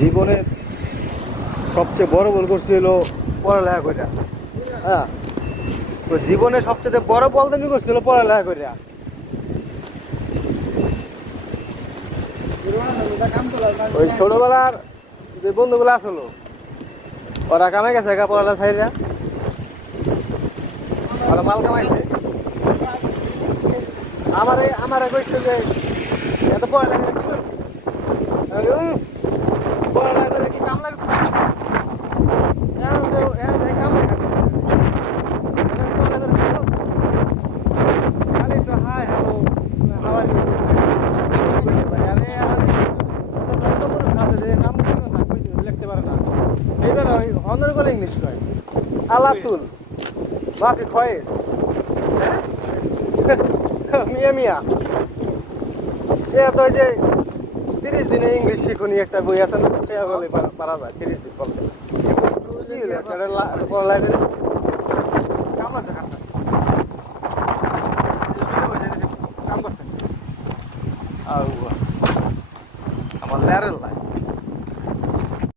জীবনের সবচেয়ে বড় ভুল করছি হলো পড়ালেখা কইরা। হ্যাঁ, তো জীবনে সবচেয়ে বড় বলদামি করছিল পড়ালেখা কইরা। ওই ছোটবেলার যে বন্ধুগুলো আসলো ওরা কামে গেছে পড়ালেখা ছাইরা, ওরা মাল কামাইছে। আমারে কইছে যে এত পড়ালেখা কি করবি? আমি বলি, পড়ালেখা করে কি কাম লাগবে? কাম লাগে পড়ালেখা করে খালি একটু হাই হ্যালো হাওয়ার করতে পারি। আমি বন্ধ আছে যে নাম লিখতে পারে না, এইবার অনর করে ইংলিশ কয় আলাতুল বাকি খয়েস মিয়া মিয়া। এ তো ওই যে 30 দিনে ইংলিশ শিখুনি একটা বই আছে না, সেটা বলে পারা যায় 30 দিন বলতে। আমার ল্যারের লাই